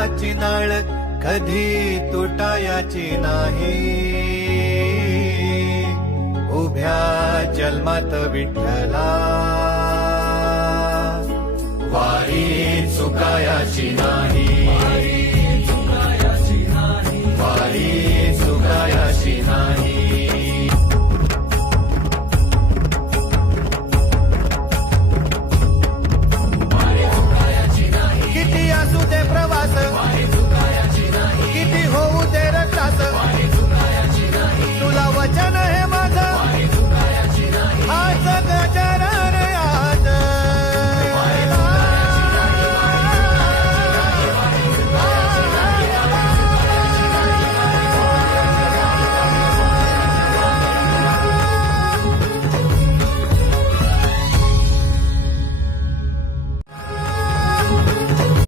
विठ्ठलाची नाळ कधी तुटायाची नाही. उभ्या जन्मात विठ्ठला वारी चुकायाची नाही.